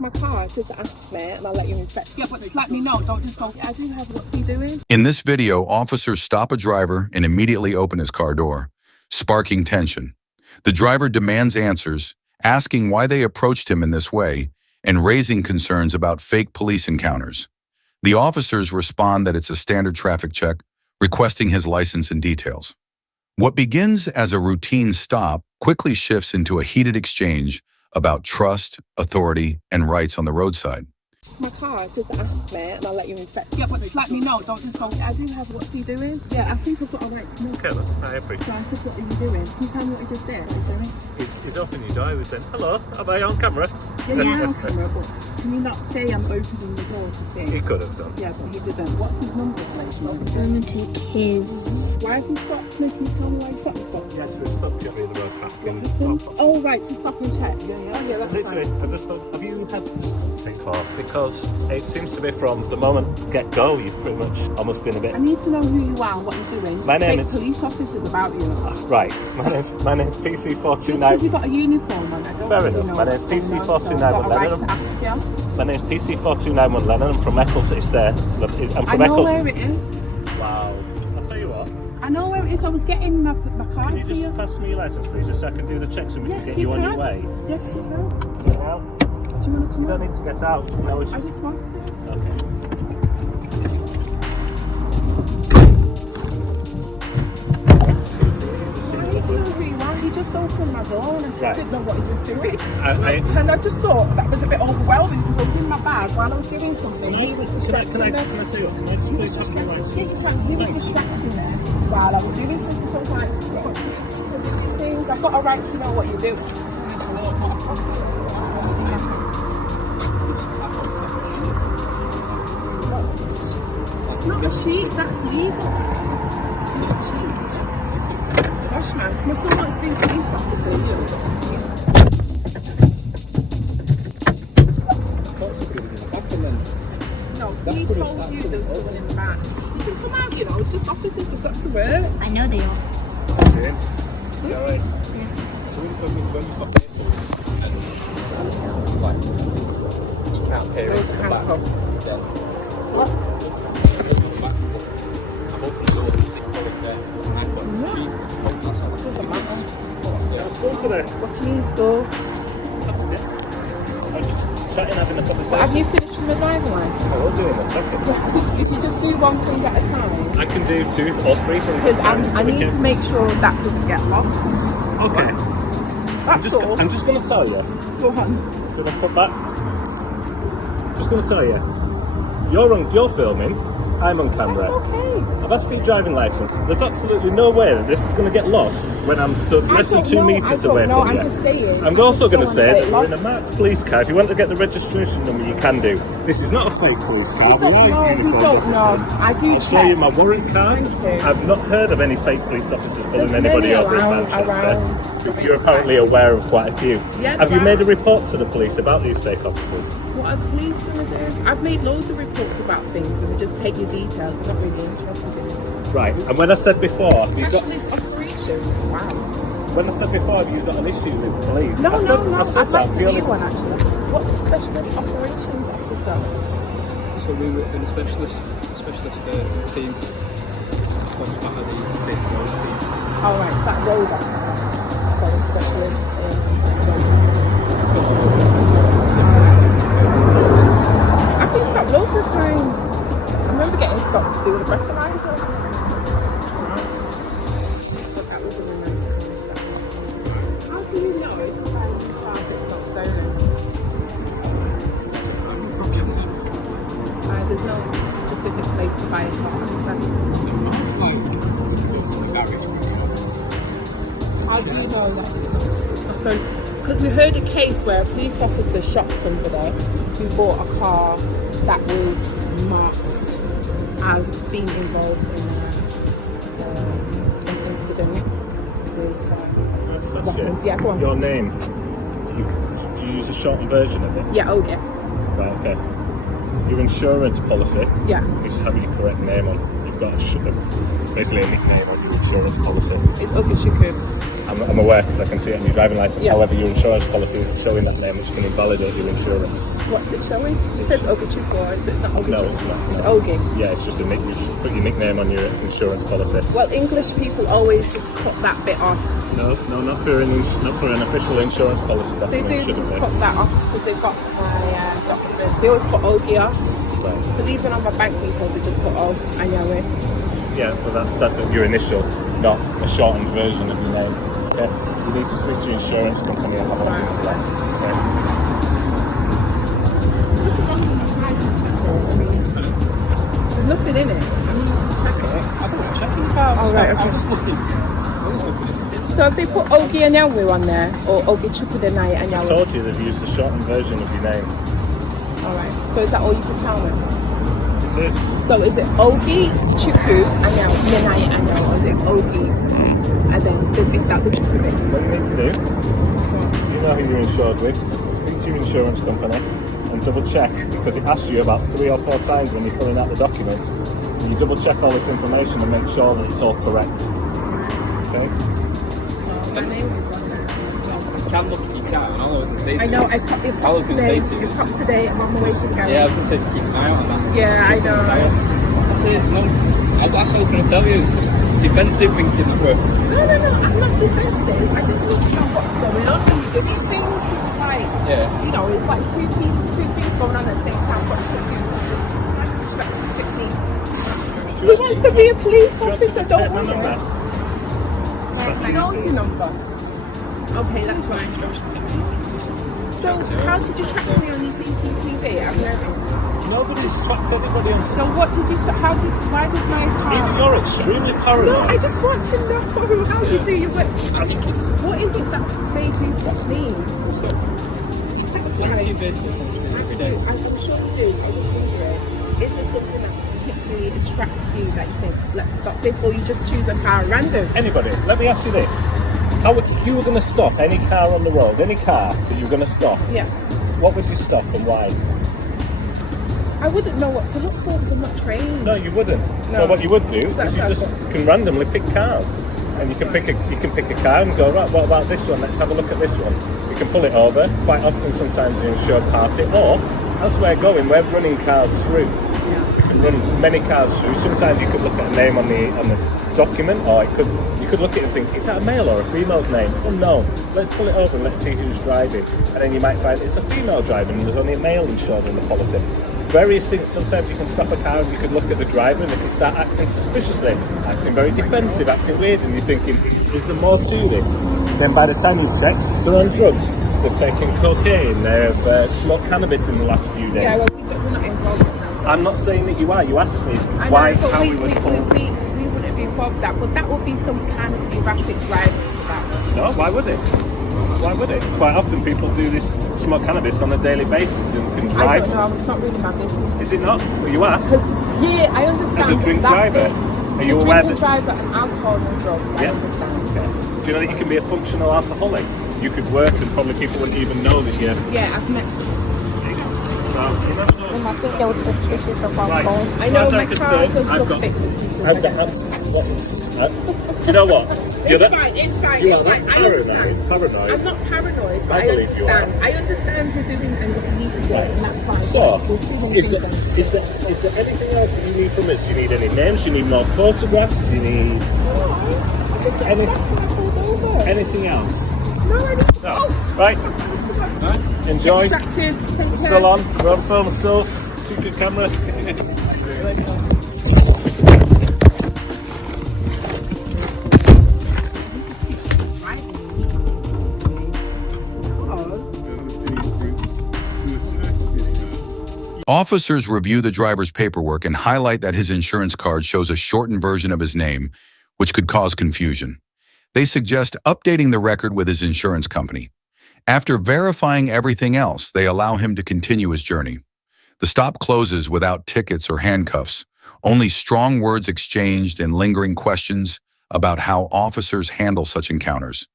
my car, just ask me and I'll let you inspect. Yeah, but just let me know, don't just go, I do have, what's he doing? In this video, officers stop a driver and immediately open his car door, sparking tension. The driver demands answers, asking why they approached him in this way and raising concerns about fake police encounters. The officers respond that it's a standard traffic check, requesting his license and details. What begins as a routine stop quickly shifts into a heated exchange about trust, authority, and rights on the roadside. My car, just ask me and I'll let you inspect. Yeah, but just let me know, don't just go, I do have, what's he doing? Yeah, I think I've got a right to know. Okay, I appreciate it. So I said, what are you doing? Can you tell me what you just did? He's opening your door, he was saying, hello, am I on camera? Yeah, you're on camera, but can you not say I'm opening the door to see? He could have done. Yeah, but he didn't. What's his number plate? I'm gonna take his... Why have you stopped me? Can you tell me why you stopped me for? Yes, we stopped you in the road traffic. What happened? Oh, right, to stop and check. Yeah, oh, yeah, that's literally, fine. I just thought, have you had this thing before? Because it seems to be from the moment get-go, you've pretty much almost been a bit... I need to know who you are, what you're doing. My name is... police officers about you. Right, my name's PC429... Just because you've got a uniform on, I don't Fair really enough, know my name's PC429 Lennon. My name's PC429 Lennon, I'm from Eccles, it's there. I'm from I know Eccles. where it is. Wow, I'll tell you what. I know where it is, I was getting my car. Can you just pass me your licence please, just so I can do the checks and we can get you on your way? Yes, you can. Get out. Do you want to come You don't on? need to get out, just know I just want to. Okay. He just opened my door and I just didn't know what he was doing. And I just thought that was a bit overwhelming because I was in my bag while I was doing something. He was distracting Can I tell you what? Can I just please pass me your licence? He was distracting me while I was doing something. Sometimes things. I've got a right to know what you're doing. It's not a sheet, that's legal. It's not a sheet. Gosh, man, my son wants to be a police officer. I thought somebody was in the back and then... No, he told you there was someone in the back. You can come out, you know, it's just officers, we've got to work. I know they are. Yeah, right. So when you stop the police and like you can't pay Those handcuffs. Yeah. What? I'm opening the door to see Colin there. And I thought it was a sheep. Doesn't matter. Yeah, school today. What do you mean school? I'm just chatting, having a conversation. But have you finished with the driving license? I will do in a second. If you just do one thing at a time. I can do 2 or 3 things at a Because time. I need to make sure that doesn't get lost. Okay. That's all. I'm just going to tell you. Go on. Should I put that? Just going to tell you. You're filming. I'm on camera. That's okay. I've asked for your driving licence. There's absolutely no way that this is going to get lost when I'm stood less than 2 metres away from you. I'm just saying. I'm also going to say that we're in a marked police car. If you want to get the registration number, you can do. This is not a fake police car. We are uniformed officers. I do I'll show you my warrant card. I've not heard of any fake police officers other than anybody over in Manchester. You're apparently aware of quite a few. Yeah, have you made a report to the police about these fake officers? What are the police going to do? I've made loads of reports about things and they just take your details. I'm not really interested in it. Right, and when I said before, Specialist operations, wow. When I said before, have you got an issue with police? No, I'd like to purely... be one actually. What's a specialist operations officer? So we were in a specialist team forms part of the safety roads team. Oh right, it's that road officer. So a specialist I've been stopped loads of times. I remember getting stopped doing a breathalyzer. But that was a really nice car. How do you know if it's not stolen? There's no specific place to buy a car, is there? How do you know that it's not stolen? Because we heard a case where a police officer shot somebody who bought a car that was marked as being involved in an incident with weapons. Yeah, go on. Your name, do you use a shortened version of it? Yeah, oh yeah. Right, okay. Your insurance policy is having your correct name on. You've got basically a nickname on your insurance policy. It's Okashiku. I'm aware because I can see it on your driving license. Yeah. However, your insurance policy is showing that name, which can invalidate your insurance. What's it showing? It says Ogichukwu, or is it not Ogichukwu? No, it's not. It's Ogi. Yeah, it's just a nick. You should put your nickname on your insurance policy. Well, English people always just cut that bit off. No, not for an official insurance policy. They Definitely do just shouldn't cut be. that off because they've got my documents. They always put Ogi off. Right. Because even on my bank details, they just put O Anyawe. Yeah, but that's your initial, not a shortened version of your name. Okay, you need to speak to your insurance company and have a look into that. Okay. There's nothing in it. I mean, you can check it. I don't want to check in the car. Oh, right, okay. I'm just looking. I'm just looking at it. So have they put Ogi Anyawe on there, or Ogichukwu Denai I Anyawe? told you they've used the shortened version of your name. Alright, so is that all you can tell me? It is. So is it Ogi Chukwu Anyawe, Denai Anyawe, or is it Ogi, and then they start the Chukwu bit? What you need to do, you know who you're insured with, speak to your insurance company and double check, because it asks you about 3 or 4 times when you're filling out the documents. And you double check all this information and make sure that it's all correct. Okay? My name is on there. I can look at your car, and all I was going to say to I you know, is- I popped it all I was going to say to you it is- popped today, I'm on the way to the garage. Yeah, I was going to say just keep an eye out on that. Yeah, I know. That's it. No, that's what I was going to tell you. It's just defensive thinking that we're. No, I'm not defensive. I just need to know what's going on. When you do these things, it's like, Yeah. you know, it's like two things going on at the same time. What is it? It's like a distraction technique. He wants to be a police officer, don't my worry. number? I know your number. Okay, that's fine. Distraction technique. It's just. So, how did you track me on your CCTV? I'm nervous. Nobody's tracked anybody on. So, what did you start? Why did my car? You're extremely paranoid. No, I just want to know how you do your work. I think it's. What is it that made you stop me? So, plenty of vehicles on the street every day. I can show you. I just wondering, is there something that particularly attracts you that you think, let's stop this, or you just choose a car at random? Anybody, let me ask you this. If you were going to stop any car on the road, any car that you were going to stop, Yeah. what would you stop and why? I wouldn't know what to look for because I'm not trained. No, you wouldn't. No. So what you would do That's is you how just I can randomly pick cars, and you can pick a car and go, right, what about this one? Let's have a look at this one. You can pull it over. Quite often, sometimes the insured party, or as we're going, we're running cars through. You can run many cars through. Sometimes you could look at a name on the document, or you could look at it and think, is that a male or a female's name? Oh no, let's pull it over and let's see who's driving. And then you might find it's a female driving and there's only a male insured in the policy. Various things. Sometimes you can stop a car and you could look at the driver and they can start acting suspiciously, acting very defensive, acting weird, and you're thinking, is there more to this? Then by the time you've checked, they're on drugs. They've taken cocaine, they've smoked cannabis in the last few days. Yeah, well, we're not involved in that. I'm not saying that you are. You asked me I why, know, but how we we would pull. wouldn't be involved in that, but that would be some kind of erratic driving for that. No, why would it? Why would it? Quite often people do this, smoke cannabis on a daily basis and can I drive. don't know, it's not really my business. Is it not? Well, you asked. Yeah, I understand. As a drink that driver, bit. are you A aware drinking that? driver and alcohol and drugs, I Yeah. understand. Okay. Do you know that you can be a functional alcoholic? You could work and probably people wouldn't even know that you're. Yeah, I've met some. So, you never know. And I think they were suspicious of Right. alcohol. I know As my I'm car concerned, does I've look got- a bit suspicious. I've got what? You know what? It's fine, it's fine, You it's are fine. that I understand. paranoid. I'm not paranoid, but I I believe you are. understand. I understand you're doing and what you need to do, and that's fine. So, There's too many is things there, that- is there anything else that you need from us? Do you need any names? Do you need more photographs? Do you need I just got Any- stopped and I pulled over. anything else? No, I didn't. No. Oh, Right, enjoy. distracted. Take care. Still on. We're on film still. Secret camera. Officers review the driver's paperwork and highlight that his insurance card shows a shortened version of his name, which could cause confusion. They suggest updating the record with his insurance company. After verifying everything else, they allow him to continue his journey. The stop closes without tickets or handcuffs, only strong words exchanged and lingering questions about how officers handle such encounters.